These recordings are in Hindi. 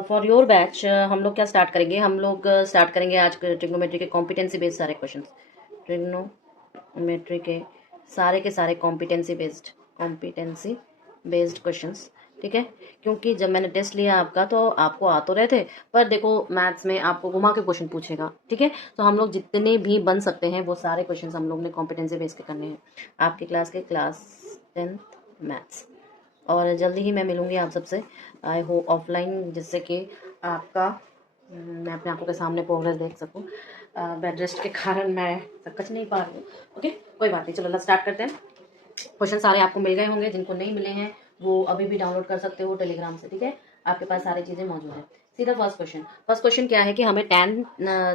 फॉर योर बैच हम लोग क्या स्टार्ट करेंगे, हम लोग स्टार्ट करेंगे आज ट्रिग्नोमेट्री के कॉम्पिटेंसी बेस्ड सारे क्वेश्चन। ट्रिग्नोमेट्री के सारे कॉम्पिटेंसी बेस्ड क्वेश्चंस, ठीक है। क्योंकि जब मैंने टेस्ट लिया आपका तो आपको आ तो रहे थे, पर देखो मैथ्स में आपको घुमा के क्वेश्चन पूछेगा, ठीक है। तो हम लोग जितने भी बन सकते हैं वो सारे क्वेश्चंस हम लोग ने कॉम्पिटेंसी बेस्ड के करने हैं आपके क्लास 10th मैथ्स। और जल्दी ही मैं मिलूंगी आप सबसे, आई होप ऑफलाइन, जिससे कि आपका मैं अपने आंखों के सामने प्रोग्रेस देख सकूं। बेड रेस्ट के कारण मैं सकच नहीं पा रही हूँ। ओके, कोई बात नहीं, चलो स्टार्ट करते हैं। क्वेश्चन सारे आपको मिल गए होंगे, जिनको नहीं मिले हैं वो अभी भी डाउनलोड कर सकते हो टेलीग्राम से, ठीक है। आपके पास सारी चीज़ें मौजूद है। सीधा फर्स्ट क्वेश्चन क्या है कि हमें tan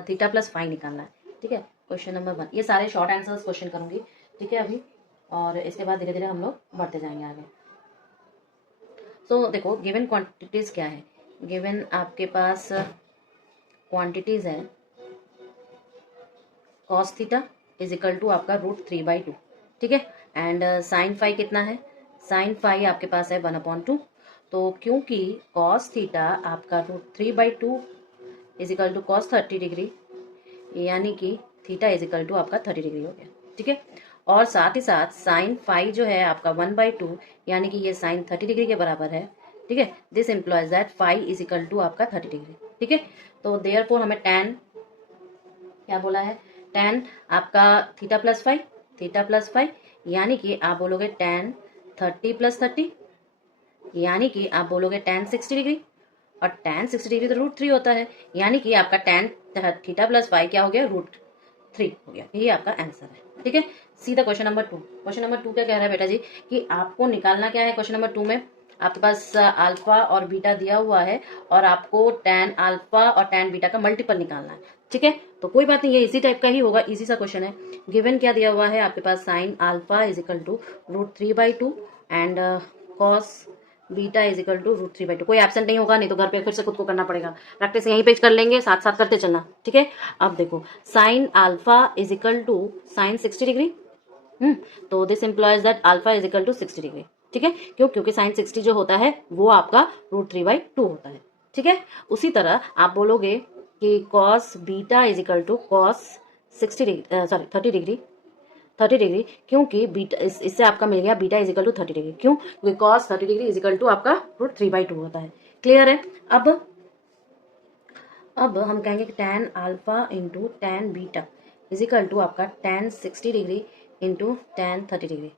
थीटा प्लस फाई निकालना है, ठीक है। क्वेश्चन नंबर 1, ये सारे शॉर्ट आंसर्स क्वेश्चन करूंगी, ठीक है अभी, और इसके बाद धीरे धीरे हम लोग बढ़ते जाएंगे आगे। तो देखो गिवन क्वांटिटीज क्या है, गिवन आपके पास क्वांटिटीज है cos theta is equal to आपका √3/2, ठीक है। एंड साइन फाई कितना है, साइन फाई आपके पास है 1/2। तो क्योंकि cos थीटा आपका √3/2 is equal to cos 30 degree, यानी कि थीटा इज इक्वल टू आपका 30 डिग्री हो गया, ठीक है। और साथ ही साथ साइन फाई जो है आपका 1/2, यानी कि ये साइन 30 डिग्री के बराबर है, ठीक है। This implies that phi is equal to आपका 30 डिग्री, ठीक है। तो देयरफॉर हमें tan क्या बोला है, tan आपका थीटा प्लस फाई, यानी कि आप बोलोगे tan 30 + 30, यानी कि आप बोलोगे tan 60 डिग्री, और tan 60 डिग्री तो √3 होता है, यानी कि आपका tan थीटा प्लस फाई क्या हो गया, √3 हो गया। ये आपका आंसर है, ठीक है। सीधा क्वेश्चन नंबर 2। क्वेश्चन नंबर 2 क्या कह रहा है बेटा जी कि आपको निकालना क्या है। क्वेश्चन नंबर 2 में आपके पास अल्फा और बीटा दिया हुआ है, और आपको tan अल्फा और tan बीटा का मल्टीपल निकालना है, ठीक है। तो कोई बात नहीं, ये इसी टाइप का ही होगा, इजी सा क्वेश्चन है। गिवन क्या दिया हुआ है आपके पास, sine alpha is equal to √3/2 and cos beta is equal to √3/2। कोई एब्सेंट नहीं होगा, नहीं तो घर पे फिर से खुद को करना पड़ेगा। प्रैक्टिस यहीं पे कर लेंगे, साथ साथ करते चलना, ठीक है। अब देखो sine alpha is equal to sine 60 degree, तो this implies that alpha is equal to 60 degree, ठीक है। क्योंकि साइन 60 जो होता है वो आपका √3/2 होता है, ठीक है। उसी तरह आप बोलोगे कि cos beta is equal to cos 60 degree, sorry 30 degree, क्योंकि बीटा इससे आपका मिल गया beta is equal to 30 degree. क्यों, क्योंकि cos 30 degree is equal to आपका √3/2 होता है। क्लियर है। अब हम कहेंगे कि tan alpha into tan beta is equal to आपका tan 60 degree into tan 30 degree,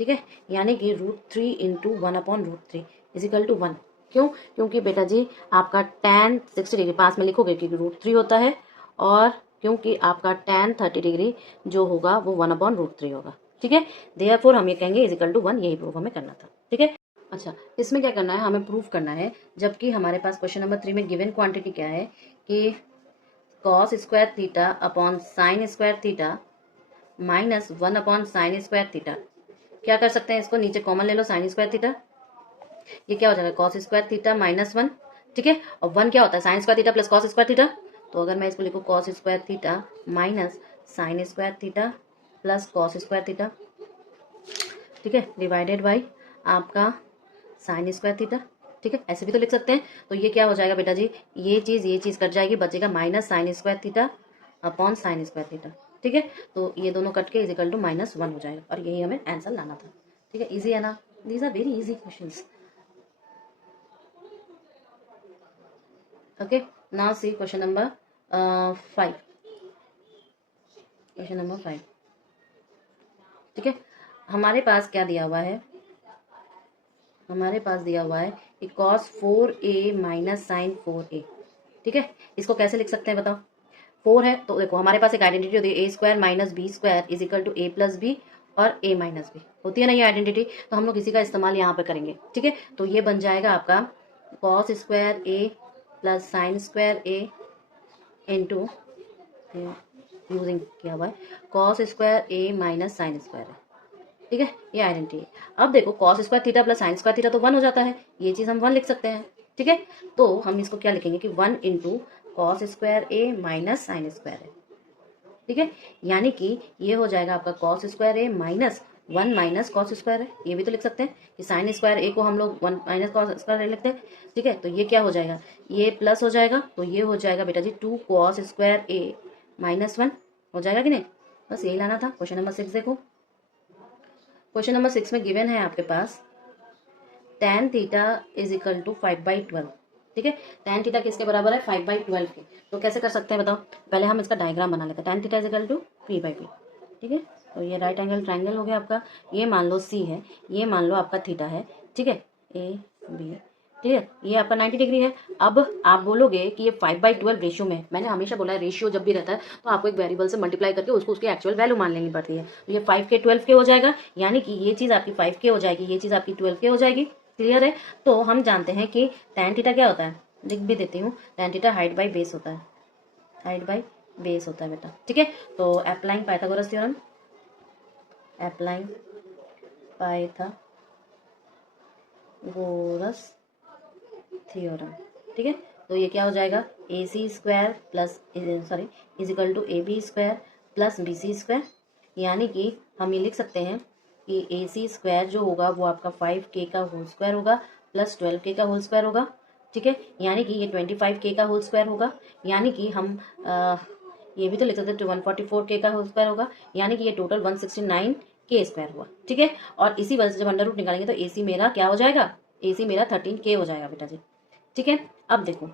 ठीक है। यानी कि √3 इंटू 1/√3 इज इक्वल टू 1। क्यों, क्योंकि बेटा जी आपका tan 60 डिग्री पास में लिखोगे कि √3 होता है, और क्योंकि आपका tan 30 डिग्री जो होगा वो 1/√3 होगा, ठीक है। देयरफॉर हम ये कहेंगे इज इक्वल टू 1, यही प्रूफ हमें करना था, ठीक है। अच्छा, इसमें क्या करना है, हमें प्रूफ करना है, जबकि हमारे पास क्वेश्चन नंबर 3 में गिवन क्वांटिटी क्या है कि cos square theta upon sine square theta minus 1/sin square theta. क्या कर सकते हैं, इसको नीचे कॉमन ले लो, साइन स्क्वायर थीटा, ये क्या हो जाएगा cos स्क्वायर थीटा -1, ठीक है। और 1 क्या होता है, sign square theta plus cos square theta. तो अगर मैं इसको लिखूँ cos square theta minus sign square theta plus cos square theta, ठीक है, डिवाइडेड बाई आपका साइन स्क्वायर थीटा, ठीक है। ऐसे भी तो लिख सकते हैं। तो ये क्या हो जाएगा बेटा जी, ये चीज़ कट जाएगी, बचेगा minus sign square theta upon sine square theta, ठीक है। तो ये दोनों कट के इज इक्वल टू -1 हो जाएगा, और यही हमें आंसर लाना था, ठीक है। इजी है ना, these are very easy questions. Okay, now see question number 5। Question number 5, ठीक है। हमारे पास क्या दिया हुआ है, हमारे पास दिया हुआ है कि cos 4a minus sign 4a, ठीक है। इसको कैसे लिख सकते हैं बताओ। 4 है तो देखो हमारे पास एक आइडेंटिटी होती है a² minus b² is equal to a plus B और a माइनस बी, होती है ना ये आइडेंटिटी। तो हम लोग इसी का इस्तेमाल यहाँ पे करेंगे, ठीक है। तो ये बन जाएगा आपका cos square a plus sine square a into, using किया हुआ है cos square a minus sine square है, ठीक है। ये आइडेंटिटी है। अब देखो cos square theta plus sign square theta तो 1 हो जाता है, ये चीज़ हम 1 लिख सकते हैं, ठीक है। तो हम इसको क्या लिखेंगे कि 1 इंटू कॉस स्क्वायर ए माइनस साइन स्क्वायर है, ठीक है। यानी कि ये हो जाएगा आपका cos स्क्वायर ए माइनस 1 माइनस कॉस स्क्वायर है, ये भी तो लिख सकते हैं कि साइन स्क्वायर ए को हम लोग 1 माइनस कॉस स्क्वायर लिखते हैं। ठीक है, तो ये क्या हो जाएगा, ये प्लस हो जाएगा, तो ये हो जाएगा बेटा जी 2 कॉस स्क्वायर ए माइनस 1 हो जाएगा कि नहीं। बस यही लाना था। क्वेश्चन नंबर 6 देखो। क्वेश्चन नंबर 6 में गिवन है आपके पास tan theta is equal to 5/12। ठीक है, tan थीटा किसके बराबर है, 5/12 के। तो कैसे कर सकते हैं बताओ, पहले हम इसका डायग्राम बना लेते हैं। tan theta is equal to p/p। ठीक है, तो ये राइट एंगल ट्राइंगल हो गया आपका, ये मान लो c है, ये मान लो आपका थीटा है। ठीक है, a b, ठीक है, ये आपका 90 डिग्री है। अब आप बोलोगे कि ये 5/12 रेशियो में, मैंने हमेशा बोला है रेशियो जब भी रहता है तो आपको एक वेरिएबल से मल्टीप्लाई करके उसको उसकी एक्चुअल वैल्यू मान लेनी पड़ती है। तो ये 5 के 12 के हो जाएगा, यानी कि ये चीज़ आपकी 5 के हो जाएगी, ये चीज़ आपकी 12 के हो जाएगी। क्लियर है। तो हम जानते हैं कि tan थीटा क्या होता है, लिख भी देती हूँ, tan theta height by base होता है, हाइट बाई बेस होता है बेटा। ठीक है, तो applying Pythagoras theorem, applying Pythagoras theorem. ठीक है, तो ये क्या हो जाएगा, A C square plus sorry is equal to A B square plus B C square, यानी कि हम ये लिख सकते हैं कि ए सी स्क्वायर जो होगा वो आपका 5k का होल स्क्वायर होगा प्लस 12k का होल स्क्वायर होगा। ठीक है, यानी कि ये 25k का होल स्क्वायर होगा, यानी कि हम ये भी तो लिख सकते हैं 144k का होल स्क्वायर होगा, यानी कि ये टोटल 169k स्क्वायर हुआ। ठीक है, और इसी वजह से जब अंडर रूट निकालेंगे तो ए सी मेरा क्या हो जाएगा, ए सी मेरा 13k हो जाएगा बेटा जी। ठीक है, अब देखो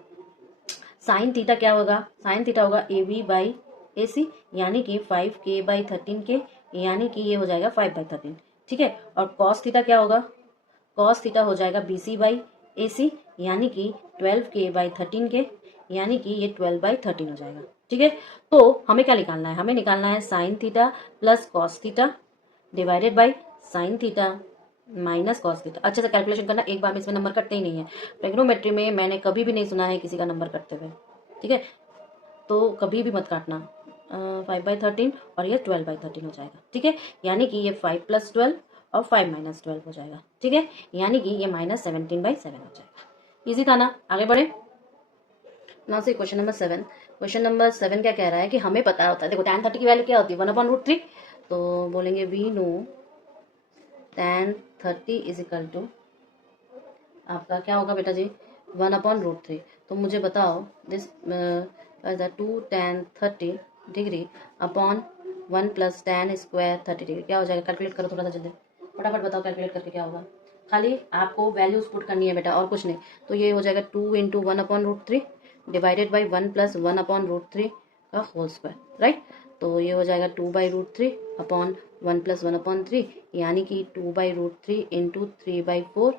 साइन थीटा क्या होगा, साइन थीटा होगा ए बी बाई ए सी, यानी कि 5k/13k, यानी कि ये हो जाएगा 5/13। ठीक है, और कॉस थीटा क्या होगा, कॉस थीटा हो जाएगा बी सी बाई ए सी, यानी कि 12k/13k, यानी कि ये 12/13 हो जाएगा। ठीक है, तो हमें क्या निकालना है, हमें निकालना है sine theta plus cos theta divided by sine theta minus cos theta. अच्छे से कैलकुलेशन करना, एक बार में इसमें नंबर कटते ही नहीं है। ट्रिग्नोमेट्री में मैंने कभी भी नहीं सुना है किसी का नंबर कटते हुए। ठीक है, तो कभी भी मत काटना। 5/13 और ये 12/13 हो जाएगा। ठीक है, यानी कि ये 5 + 12 और 5 - 12 हो जाएगा। ठीक है, यानी कि ये -17/7 हो जाएगा। इजी था ना, आगे बढ़े। नाउ से क्वेश्चन नंबर 7। क्वेश्चन नंबर 7 क्या कह रहा है कि हमें पता होता है, देखो tan 30 की वैल्यू क्या होती है, 1/√3। तो बोलेंगे we know tan 30 is equal to आपका क्या होगा बेटा जी, 1/√3। तो मुझे बताओ this 2 tan 30 degree upon 1 + tan square 30 degree क्या हो जाएगा, कैलकुलेट करो थोड़ा सा जल्दी, फटाफट बताओ कैलकुलेट करके क्या होगा। खाली आपको वैल्यूज पुट करनी है बेटा और कुछ नहीं। तो ये हो जाएगा 2 × 1/√3 डिवाइडेड बाई 1 + 1/√3 का होल स्क्वायर, राइट। तो ये हो जाएगा 2/√3 अपॉन 1 + 1/3, यानी कि 2/√3 × 3/4।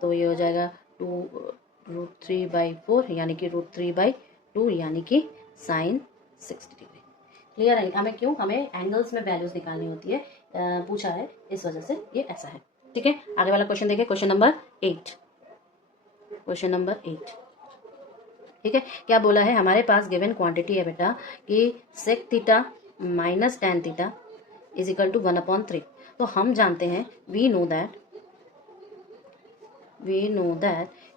तो ये हो जाएगा 2√3/4, यानी कि √3/2, यानी कि साइन 60 डिग्री। क्लियर है। हमें क्यों, हमें एंगल्स में वैल्यूज निकालनी होती है, पूछा है इस वजह से ये ऐसा है। ठीक है, आगे वाला क्वेश्चन देखिए, क्वेश्चन नंबर 8। क्वेश्चन नंबर 8, ठीक है, क्या बोला है, हमारे पास गिवन क्वांटिटी है बेटा कि sec theta minus tan theta is equal to 1/3। तो हम जानते हैं, वी नो दैट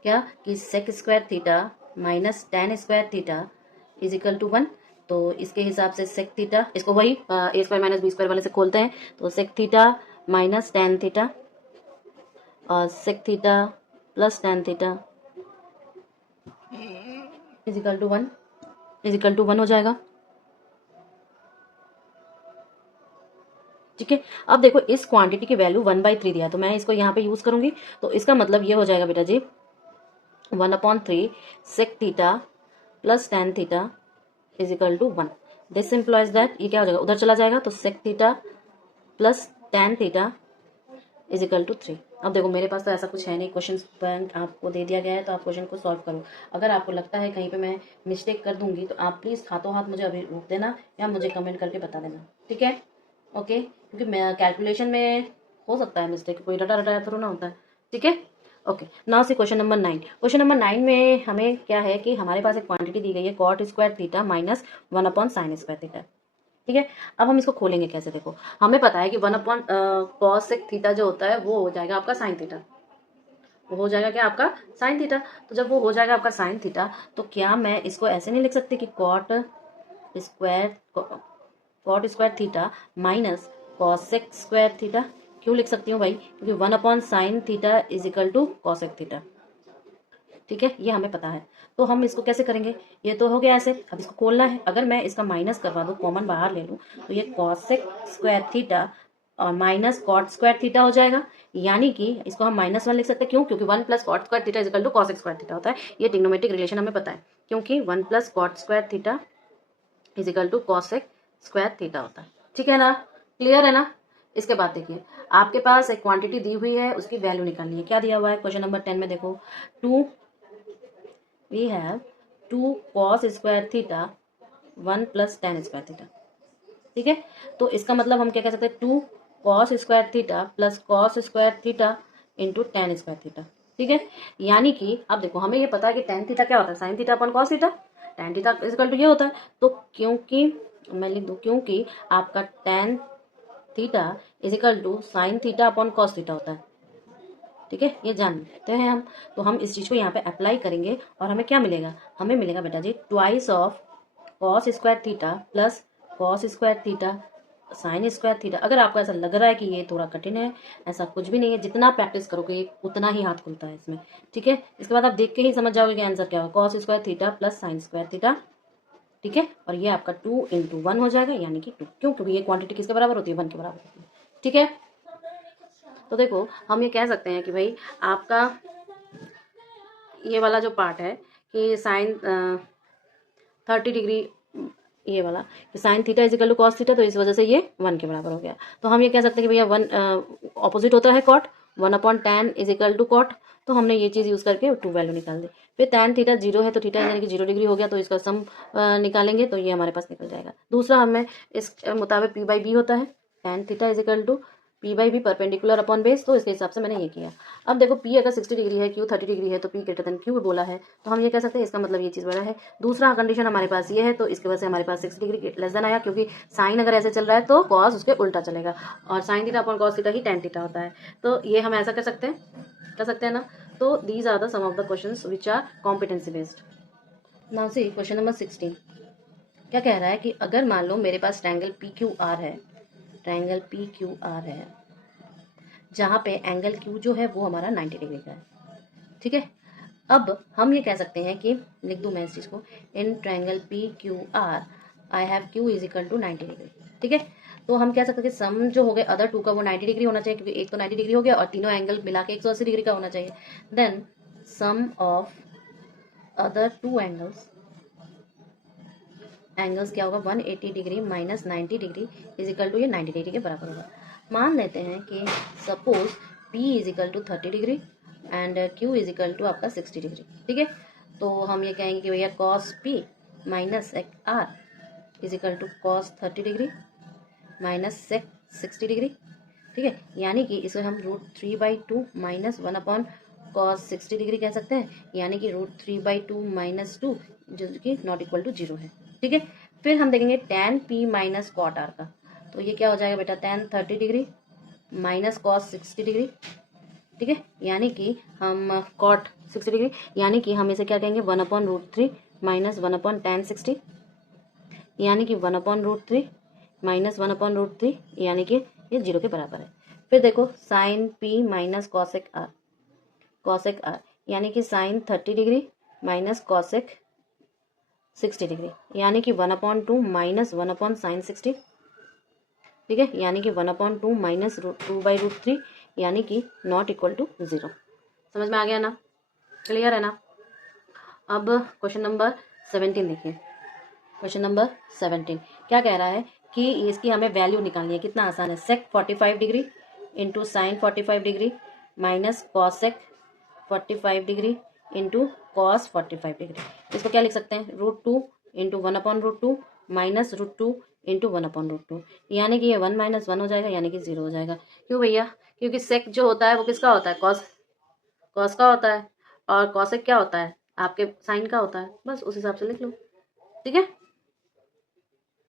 क्या कि sec square theta minus tan square theta is equal to 1। तो इसके हिसाब से सेक थीटा, इसको वही A square minus B square वाले से खोलते हैं। तो sec theta minus tan theta और sec theta plus tan theta is equal to 1 हो जाएगा। ठीक है, अब देखो इस क्वांटिटी की वैल्यू 1/3 दिया है, तो मैं इसको यहाँ पे यूज करूंगी। तो इसका मतलब ये हो जाएगा बेटा जी 1/3 sec theta plus tan theta is equal to 1। This implies that ये क्या हो जाएगा, उधर चला जाएगा, तो sec theta plus tan theta is equal to 3। अब देखो मेरे पास तो ऐसा कुछ है नहीं, क्वेश्चन बैंक आपको दे दिया गया है, तो आप क्वेश्चन को सॉल्व करो। अगर आपको लगता है कहीं पे मैं मिस्टेक कर दूंगी तो आप प्लीज़ हाथों हाथ मुझे अभी रोक देना या मुझे कमेंट करके बता देना। ठीक है, ओके, क्योंकि मैं कैलकुलेशन में हो सकता है मिस्टेक, कोई रटा रटाया थोड़ा ना होता है। ठीक है, ओके। नाउ से क्वेश्चन नंबर 9। क्वेश्चन नंबर 9 में हमें क्या है कि हमारे पास एक क्वांटिटी दी गई है cot square theta minus 1/sin square theta. ठीक है, अब हम इसको खोलेंगे कैसे, देखो हमें पता है कि 1/cos थीटा जो होता है वो हो जाएगा आपका साइन थीटा, वो हो जाएगा क्या आपका साइन थीटा। तो जब वो हो जाएगा आपका साइन थीटा, तो क्या मैं इसको ऐसे नहीं लिख सकती कि cot square theta minus cosec square theta. क्यों लिख सकती हूँ भाई? क्योंकि 1/sin θ is equal to cosec theta. ठीक है, ये हमें पता है। तो हम इसको कैसे करेंगे? ये तो हो गया ऐसे, अब इसको खोलना है। अगर मैं इसका माइनस करवा दूँ, कॉमन बाहर ले लूँ, तो ये कॉसेक स्क्वायर थीटा और माइनस कॉट स्क्वायर थीटा हो जाएगा। यानी कि इसको हम -1 लिख सकते हैं। क्यों? क्योंकि 1 + cot square theta is equal to cosec square theta होता है। ये ट्रिग्नोमेट्रिक रिलेशन हमें पता है, क्योंकि 1 + cot square theta is equal to cosec square theta होता है। ठीक है ना? क्लियर है ना? इसके बाद देखिए, आपके पास एक क्वांटिटी दी हुई है, उसकी वैल्यू निकालनी है। क्या दिया हुआ है क्वेश्चन नंबर 10 में? देखो, 2 we have 2 cos square theta 1 + tan square theta. ठीक है, तो इसका मतलब हम क्या कह सकते हैं? 2 cos square theta plus cos square theta into tan square theta. ठीक है, यानी कि अब देखो, हमें ये पता है कि tan थीटा क्या होता है? sin theta upon cos theta. tan theta is equal to ये होता है। तो क्योंकि मैं लिख दूँ, क्योंकि आपका tan theta is equal to sin theta upon cos theta होता है। ठीक है, ये जानते हैं हम। तो हम इस चीज़ को यहाँ पे अप्लाई करेंगे और हमें क्या मिलेगा? हमें मिलेगा बेटा जी twice of cos square theta plus cos square theta sine square theta. अगर आपको ऐसा लग रहा है कि ये थोड़ा कठिन है, ऐसा कुछ भी नहीं है। जितना प्रैक्टिस करोगे उतना ही हाथ खुलता है इसमें। ठीक है, इसके बाद आप देख के ही समझ जाओगे कि आंसर क्या होगा। Cos square theta plus sign square theta. ठीक है, और ये आपका 2 × 1 हो जाएगा, यानी कि 2। क्यों? क्योंकि ये क्वांटिटी किसके बराबर होती है? 1 के बराबर होती है। ठीक है, तो देखो, हम ये कह सकते हैं कि भाई आपका ये वाला जो पार्ट है कि साइन 30 डिग्री, ये वाला कि sine theta is equal to cos theta, तो इस वजह से ये 1 के बराबर हो गया। तो हम ये कह सकते हैं कि भैया 1 ऑपोजिट होता है cot, 1/tan is equal to cot. तो हमने ये चीज़ यूज़ करके 2 वैल्यू निकाल दी। फिर tan थीटा 0 है, तो थीटा यानी कि 0 डिग्री हो गया, तो इसका सम निकालेंगे तो ये हमारे पास निकल जाएगा। दूसरा हमें इस मुताबिक p/b होता है। tan theta is equal to p/b perpendicular upon base, तो इसके हिसाब से मैंने ये किया। अब देखो, p अगर 60 डिग्री है, q 30 डिग्री है, तो p ग्रेटर देन q बोला है, तो हम ये कह सकते हैं इसका मतलब ये चीज़ बड़ा है। दूसरा कंडीशन हमारे पास ये है, तो इसकी वजह से हमारे पास 60 डिग्री लेस देन आया, क्योंकि साइन अगर ऐसे चल रहा है तो कॉस उसके उल्टा चलेगा, और sine theta upon cos theta ही tan थीटा होता है। तो ये हम ऐसा कर सकते हैं ना। तो these are the some of the questions which are competency based. Now see question number 16। क्या कह रहा है कि अगर मान लो मेरे पास ट्रायंगल PQR है, ट्रायंगल PQR है, जहाँ पे एंगल Q जो है वो हमारा 90 डिग्री का है। ठीक है, अब हम ये कह सकते हैं कि, लिख दूं मैं इस चीज़ को, in triangle PQR I have Q is equal to 90 degree. ठीक है, तो हम कह सकते हैं कि सम जो हो गए अदर 2 का वो 90 डिग्री होना चाहिए, क्योंकि एक तो 90 डिग्री हो गया और तीनों एंगल मिला के 180 डिग्री का होना चाहिए। Then sum of other 2 angles क्या होगा? 180 degree minus 90 degree is equal to ये 90 डिग्री के बराबर होगा। मान लेते हैं कि suppose P is equal to 30 degree and Q is equal to आपका 60 डिग्री। ठीक है, तो हम ये कहेंगे कि भैया cos P minus R is equal to cos 30 degree minus sec 60 degree. ठीक है, यानी कि इसे हम √3/2 माइनस 1/cos 60 डिग्री कह सकते हैं, यानी कि √3/2 माइनस 2, जो कि नॉट इक्वल टू 0 है। ठीक है, फिर हम देखेंगे tan P minus cot R का, तो ये क्या हो जाएगा बेटा? tan 30 degree minus cos 60 degree. ठीक है, यानी कि हम cot 60 डिग्री, यानी कि हम इसे क्या कहेंगे? 1/√3 माइनस 1/tan 60, यानी कि 1/√3 माइनस 1/√3, यानी कि ये 0 के बराबर है। फिर देखो sin P minus cosec R, यानी कि sin 30 degree minus cosec 60 degree, यानी कि 1/2 माइनस 1/sin 60। ठीक है, यानी कि 1/2 माइनस 2/√3, यानी कि नॉट इक्वल टू 0। समझ में आ गया ना? क्लियर है ना? अब क्वेश्चन नंबर 17 देखिए। क्वेश्चन नंबर 17 क्या कह रहा है कि इसकी हमें वैल्यू निकालनी है। कितना आसान है। सेक 45 degree into sine 45 degree minus cosec 45 degree into cos 45 degree. इसको क्या लिख सकते हैं? √2 इंटू 1/√2 माइनस √2 इंटू 1/√2, यानी कि ये 1 माइनस 1 हो जाएगा, यानी कि 0 हो जाएगा। क्यों भैया? क्योंकि सेक जो होता है वो किसका होता है? कॉस का होता है, और कॉसेक क्या होता है? आपके साइन का होता है। बस उस हिसाब से लिख लो। ठीक है।